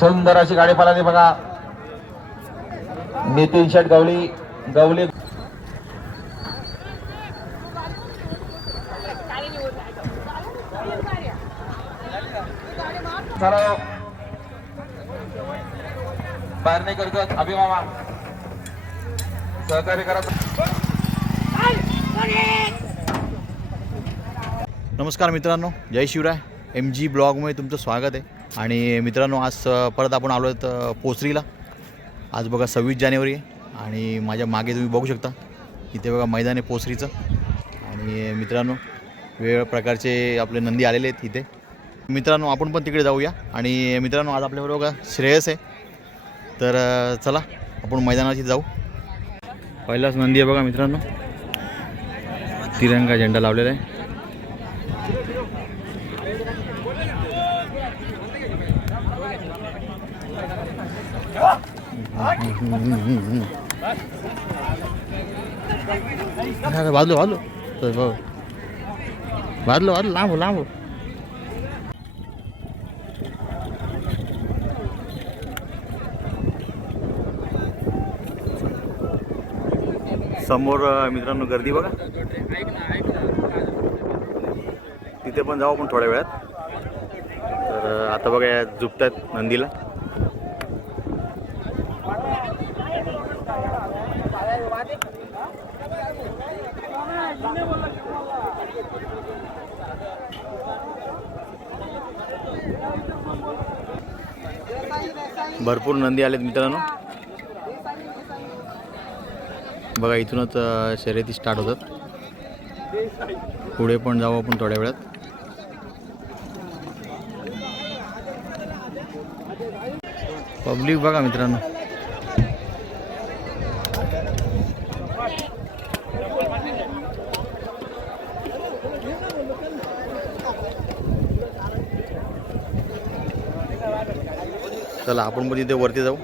सुंदर अशी गाडी पळाली बघा. नितीन शेट गवली गवली चला. बाहेर नाही करतो अभिमामा सहकार्य करा. नमस्कार मित्रांनो जय शिवराय. एम जी ब्लॉगमध्ये तुमचं स्वागत आहे. आणि मित्रांनो आज परत आपण आलो आहेत पोचरीला आज बघा सव्वीस जानेवारी आहे. आणि माझ्या मागे तुम्ही बघू शकता. इथे बघा मैदान आहे पोचरीचं आणि मित्रांनो वेगवेगळ्या प्रकारचे आपले नंदी आलेले आहेत इथे. मित्रांनो आपण पण तिकडे जाऊया. आणि मित्रांनो आज आपल्याबरोबर बघा श्रेयस आहे. तर चला आपण मैदानाची जाऊ. पहिलाच नंदी आहे बघा मित्रांनो. तिरंगा झेंडा लावलेला आहे. वाजलो वाजलो. वाजलो वाजलो. लांब हो, लांब. हो. समोर मित्रांनो गर्दी बघा. तिथे पण जाऊ आपण थोड्या वेळात. तर आता बघा या झुपतात नंदीला. भरपूर नंदी आलेत मित्रांनो. बघा इथूनच शर्यती स्टार्ट होतात. पुढे पण जाऊ आपण थोड्या वेळात. पब्लिक बघा मित्रांनो. चला आपण पण तिथे वरती जाऊ.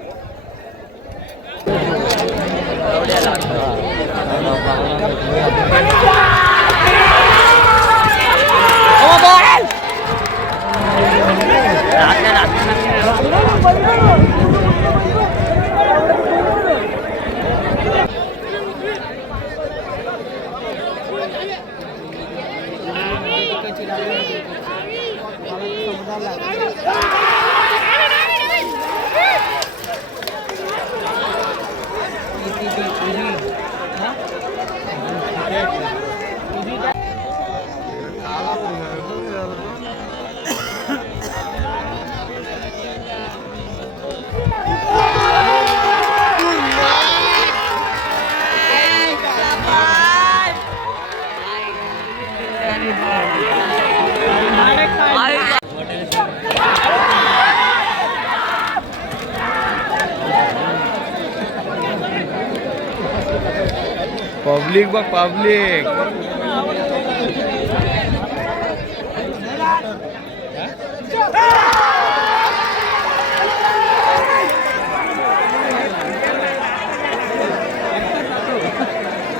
पब्लिक बघ पब्लिक.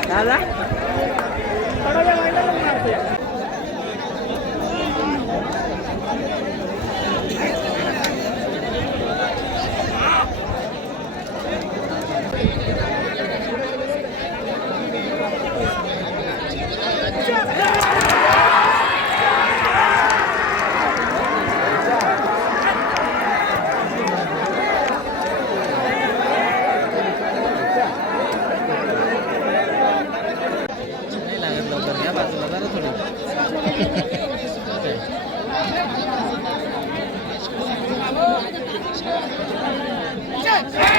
दादा? गेली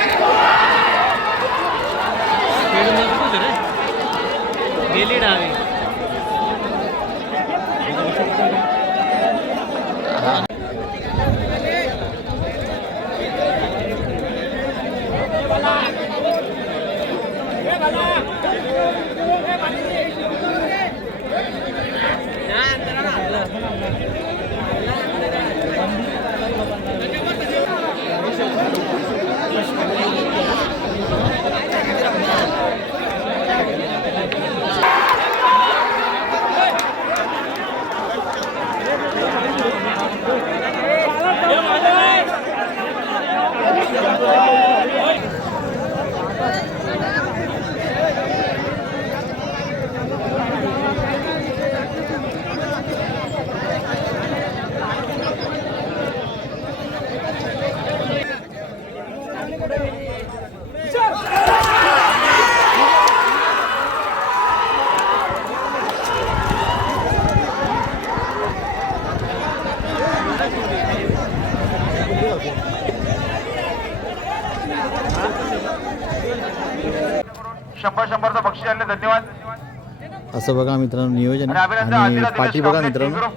असं बघा मित्रांनो नियोजन आणि पाठी बघा मित्रांनो.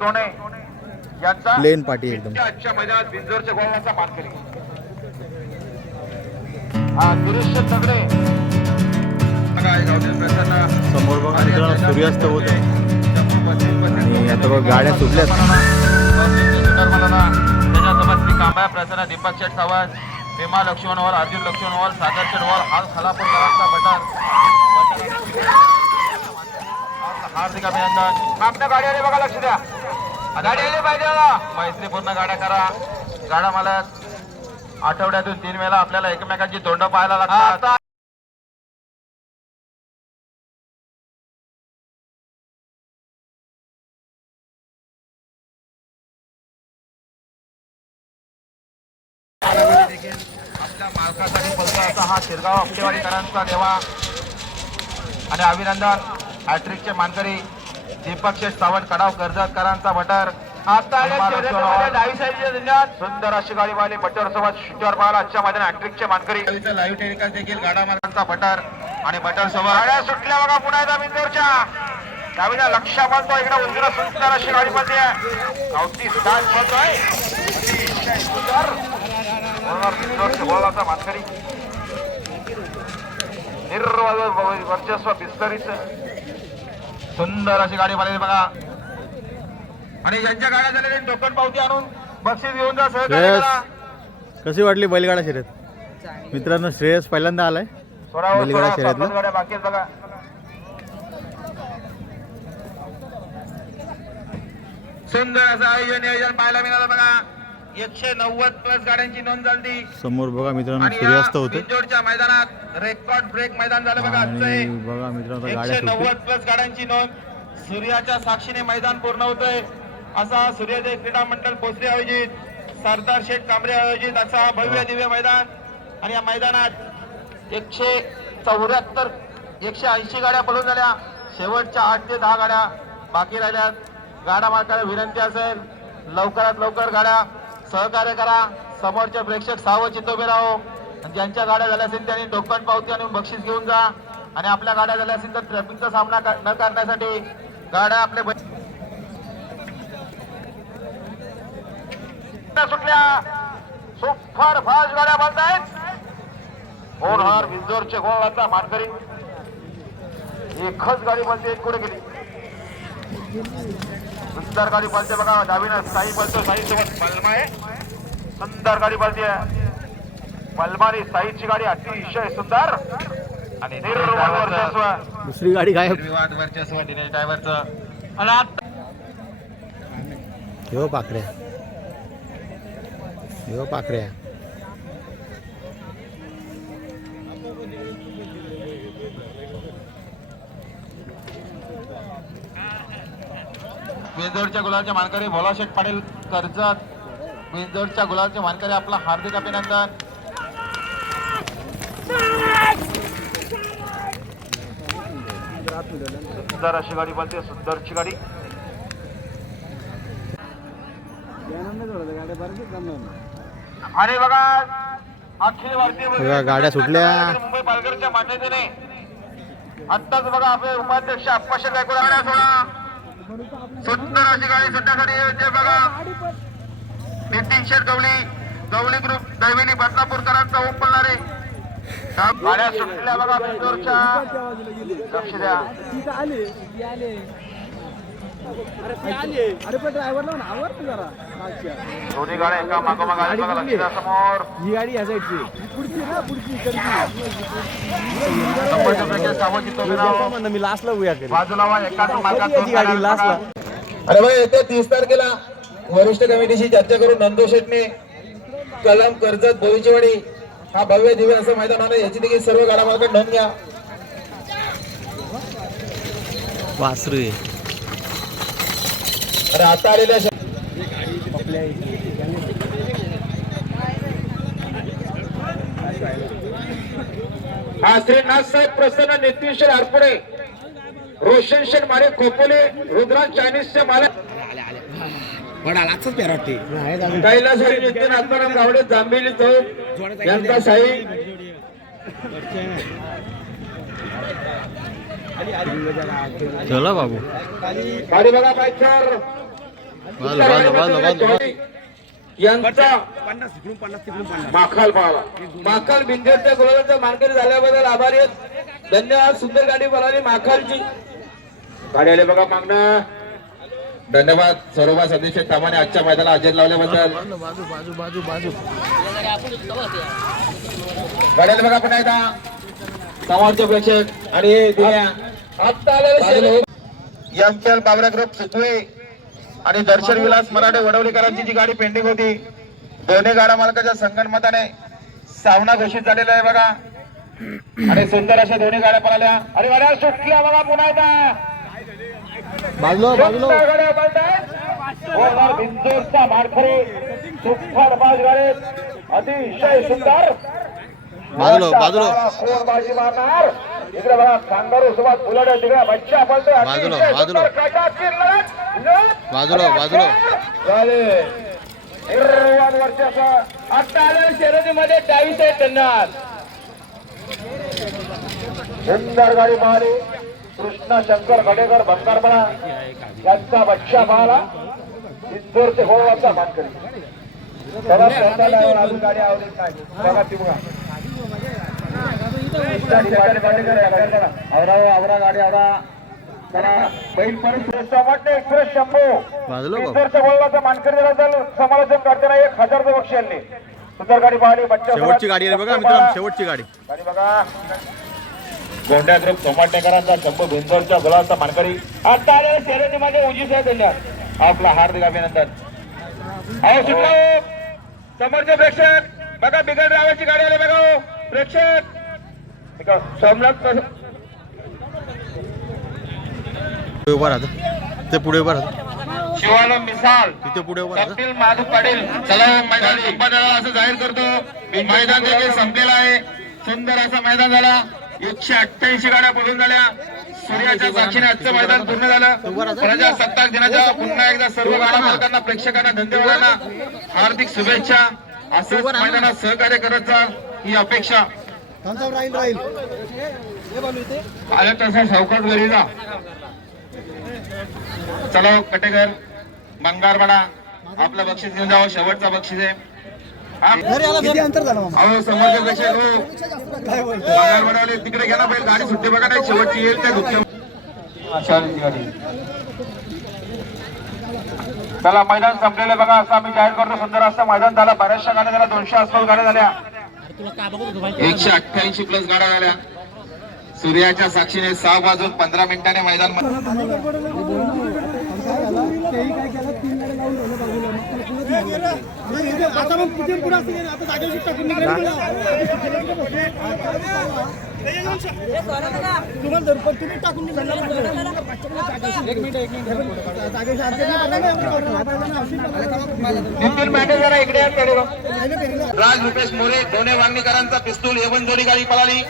प्लेन पाठी एकदम. समोर बघा मित्रांनो सूर्यास्त होत आहे. आणि आता बघा गाड्या सुटल्यात त्याच्यासोबत श्री कांबा प्रसन्न दीपक शेठ सावंत भीमा लक्ष्मणवर अर्जुन लक्ष्मणवर सागर शेठवर हाल खलापूरकरांचा बटर हार्दिक अभिनंदन. आपल्या गाडी आली बघा लक्ष द्या. गाडी आली पाहिजे. मैत्रीपूर्ण गाड्या करा. गाड्या मला आठवड्यातून तीन वेळा आपल्याला एकमेकांची तोंड पाहायला लागतात. आपल्या मालकासाठी बोलतो असा हा शिरगाव आपटेवाडीकरांचा देवा. आणि अभिनंदन. हॅट्रिकचे मानकरी दीपक शेठ सावंत कडाव कर्जतकरांचा भटर. आता सुंदर अशी गाडी वाली बटर सोबत शूटर पाहिला. आजच्या मैदान हॅट्रिकचे मानकरी. लाईव्ह टेलिकास्ट देखील गाडा मालकांचा भटर आणि भटर सोबत गाड्या सुटल्या बघा पुन्हा एकदा बिंदूरच्या. डावीला लक्ष बांधतो इकडे उजवीला सुंदर अशी गाडी बनते आहे गावठी स्टार बनतोय सुंदर बोलाचा मानकरी. निर्वाद वर्चस्व बिस्तरीच. सुंदर अशी गाडी बनवली बघा. आणि ज्यांच्या गाड्या झालेल्या टोकन पावती आणून बक्षीस घेऊन जा सहकार्य करा. कशी वाटली बैलगाडा शर्यत? मित्रांनो श्रेयस पहिल्यांदा आलाय. बैलगाडा शर्यतला? बाकी बघा. सुंदर असं आयोजन नियोजन पाहायला मिळालं बघा. एकशे नव्वद प्लस गाड्यांची नोंद झाली. समोर बघा मित्रांनो सूर्यास्त होते. बिंजोडच्या मैदानात रेकॉर्ड ब्रेक मैदान झालं बघा हे. बघा मित्रांनो गाड्या एकशे नव्वद प्लस गाड्यांची नोंद. सूर्याच्या साक्षीने मैदान पूर्ण होतंय. असा सूर्योदय क्रीडा मंडळ पोचले आयोजित. सरदार शेठ कांबरे आयोजित असा भव्य दिव्य मैदान. आणि या मैदानात एकशे चौऱ्याहत्तर एकशे ऐंशी गाड्या पळून झाल्या. शेवटच्या आठ ते दहा गाड्या बाकी राहिल्यात. गाडा मालकाला विनंती असेल लवकरात लवकर गाड्या सहकार्य करा. समोरचे प्रेक्षक सावचित उभे राहो. आणि ज्यांच्या गाड्या झाल्या असतील त्यांनी टोकन पावती आणून बक्षीस घेऊन जा. आणि आपल्या गाड्या झाल्या असतील तर ट्रॅफिकचा सामना न करण्यासाठी गाड्या आपले सुटल्या. सुपर फास्ट गाड्या बांधतायत होणार विंजोरचे गोळाचा मानकरी. एकच गाडी बनते एक कुठे गेली? सुंदर गाडी पळते बघा डावीनं साई पळतो साई सोबत पलमा आहे. सुंदर गाडी पळते. पलमारी साईची गाडी अतिशय सुंदर. आणि निर्वाद वर्चस्व. दुसरी गाडी गायब. निर्वाद वर्चस्व दिनेश ड्रायव्हरचं आणि आता हो पाखऱ्या हो पाखऱ्या बिंजोडच्या गुलाबचे मानकरी भोलाशेठ पाटील कर्जत. बिंजोडच्या गुलाबचे मानकरी आपला हार्दिक अभिनंदन. सुंदर अशी गाडी बोलते सुंदरची गाडी. आणि बघा अखिल भारतीय गाड्या सुटल्या. मुंबई पालघरच्या मान्यतेने. आत्ताच बघा आपले उपाध्यक्ष अप्पाशे गायकवाड सोडा. सुंदर अशी गाडी सुट्ट्यासाठी येते बघा. नितीन शेठ गवळी गवळी ग्रुप दैविनी बदनापूरकरांचा ओम पडणारे. गाड्या सुटल्या बघा लक्ष द्या. दोन्ही गाड्या एका मागोमाग आल्या बघा लक्ष द्या समोर. ही गाडी या साईडची पुढची ना पुढची मी लास्टला उया बाजूला एकाच मार्गात गाडी लास्टला. अरे भाई येत्या तीस तारखेला वरिष्ठ कमिटीशी चर्चा करून नंदू शेटने कलम कर्जत भोईचीवाडी हा भव्य दिव्य असं मैदान आहे याची देखील सर्व गाडा मालक नोंद घ्या. वासरू अरे आता आलेल्या हा श्री नाथसाहेब प्रसन्न नितीनशेर आरपुडे रोशन शेठ मारे खोपोले रुद्रांश चायनीजचे मालक कैलासवाडी नितीन आत्माराम गावडे जांभेली चौक यांचा साई. चला बाबू. गाडी बघा पायचर यांचा माखाल पाहाला माखाल बिंदेच्या गोलाचा मानकरी झाल्याबद्दल आभारी आहेत. धन्यवाद सुंदर गाडी बोलाली माखालची. गाडी आले बघा मागणं. धन्यवाद सर्व सदस्य तामाने आजच्या मैदानाला हजेर लावल्याबद्दल. बाजू बाजू बाजू बाजू गाड्याला बघा पुन्हा एकदा. समोरचे प्रेक्षक आणि आत्ता आलेले यंगचल बाबरा ग्रुप सुतवे आणि दर्शन विलास मराठे वडवलीकरांची जी गाडी पेंडिंग होती दोन्ही गाड्या मालकाच्या संगणमताने सामना घोषित झालेला आहे बघा. आणि सुंदर अशा दोन्ही गाड्या पळाल्या आणि गाड्या सुटल्या बघा पुन्हा एकदा. बाजलो बाजलो. मारखरे सुपर बाज गाडीत अतिशय सुंदर. बाजूला, बाजूला. कोण बाजी मारणार. इकडे बघा कांगारू सोबत बुलट तिकडे बच्चा पळतोय बाजूला, बाजूला. बाजूला, बाजूला. झाले. शर्यतीमध्ये डावीस आहेत धन्यवाद सुंदर गाडी मारी कृष्णा शंकर गडेकर भंगारपणा यांचा बच्चा पाहला इंदोरचे गोवाचा मानकरी तेव्हा स्वतःला अजून गाडी आवडत नाही बघा ती बघा. आवरा आवरा गाडी आवरा. समालोचन करताना एक हजारचं बक्षीस आणले सुंदर गाडी पाहिली. शेवटची गाडी बघा मित्रांनो शेवटची गाडी. गाडी बघा. गोंड्या ग्रुप सोमाटेकरांचा शंभू भिंजरच्या गुलाबचा मानकरी. आता शर्यतीमध्ये उजीस आहे धन्यवाद आपला हार्दिक अभिनंदन. अहो सुटला. हो. समोरचे प्रेक्षक. बघा बिगड रावाची गाडी आली बघा हो. प्रेक्षक. सोमनाथ उभा राहतं. ते पुढे उभा राहतं. शिवानंद मिसाल. तिथे पुढे उभा राहतं. माधव पाटील. चला मैदान. संपादनाला असं जाहीर करतो. मैदान देखील संपलेलं आहे. सुंदर असं मैदान झाला. एकशे अठ्ठ्याऐंशी गाड्या बोलून झाल्या. सूर्याच्या साक्षीने आजचं मैदान पूर्ण झालं. प्रजासत्ताक दिनाच्या पुन्हा एकदा सर्व गाडा मालकांना प्रेक्षकांना धन्यवादांना हार्दिक शुभेच्छा. असंच मैदानात सहकार्य करत जा ही अपेक्षा. आलं तसं सावकाश घरी जा चला कटेकर बंगारवाडा. आपलं बक्षीस घेऊन जावं शेवटचा बक्षीस आहे. किती अंतर झालं मामा? अहो समोरच्या पेक्षा हो. काय बोलतो तिकडे गाडी सुट्टी बघा नाही शेवटची येईल त्या चला मैदान संपलेलं बघा असं आम्ही जाहीर करतो सुंदर असं मैदान झालं. बऱ्याचशा गाड्या झाल्या दोनशे आसपास गाड्या झाल्या. एकशे अठ्ठ्याऐंशी प्लस गाड्या झाल्या. सूर्याच्या साक्षीने सहा वाजून पंधरा मिनिटांनी मैदान तेही काय केलं तीन गाड्या लावून ठेवलं बाजूला मग त्याला पुढंच नाही गेलं. आता मग किती पुढं असते आता टाकून निघाली तुम्हाला पण तुम्ही टाकून. राज रुपेश मोरे दोन्ही वांगणीकरांचा पिस्तूल एवन जोडी गाडी पळाली.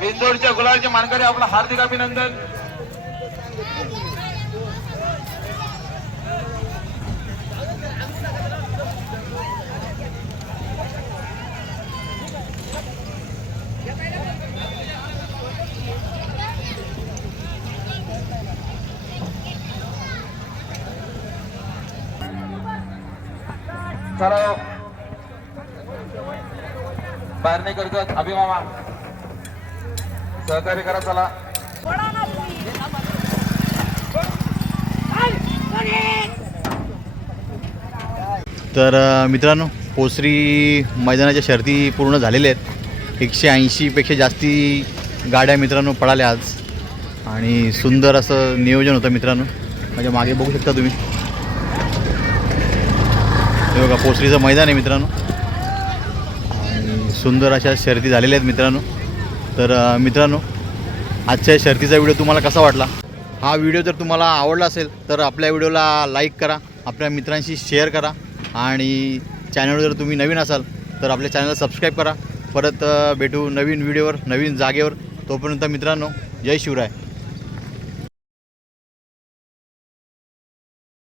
बिंदोडच्या गुलालचे मानकरी आपलं हार्दिक अभिनंदन. चला. बाहेर नाही करत अभिमामा सहकार्य करा चला. तर मित्रांनो पोसरी मैदानाच्या शर्ती पूर्ण झालेल्या आहेत. एकशे ऐंशीपेक्षा जास्ती गाड्या मित्रांनो पळाल्या आज. आणि सुंदर असं नियोजन होतं मित्रांनो. माझ्या मागे बघू शकता तुम्ही. हे बघा पोसरीचं मैदान आहे मित्रांनो. आणि सुंदर अशा शर्ती झालेल्या आहेत मित्रांनो. तर मित्रांनो आजच्या शर्तीचा व्हिडिओ तुम्हाला कसा वाटला? हा व्हिडिओ जर तुम्हाला आवडला असेल तर आपल्या व्हिडिओला लाईक करा आपल्या मित्रांशी शेअर करा आणि चॅनलवर जर तुम्ही नवीन असाल तर आपल्या चॅनलला सबस्क्राईब करा. परत भेटू नवीन व्हिडिओवर नवीन जागेवर. तोपर्यंत मित्रांनो जय शिवराय.